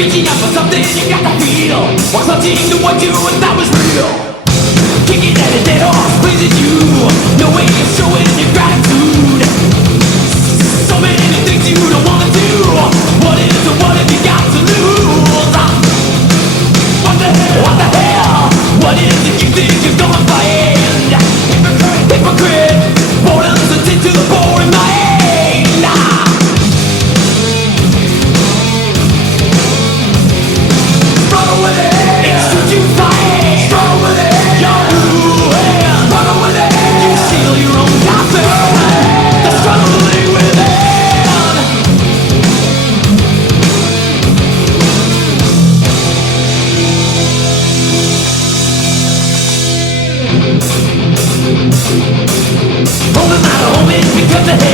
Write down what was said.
Reaching out for something you got to feel. Want something to what you and that was real. Kicking at a dead horse, pleasing you. No way of showing your gratitude. So many things you don't wanna do. What is or what have you got to lose? What the hell? What the hell? What is it you think you're gonna find? Hypocrite, won't listen to the boring mind. Holding my home is because the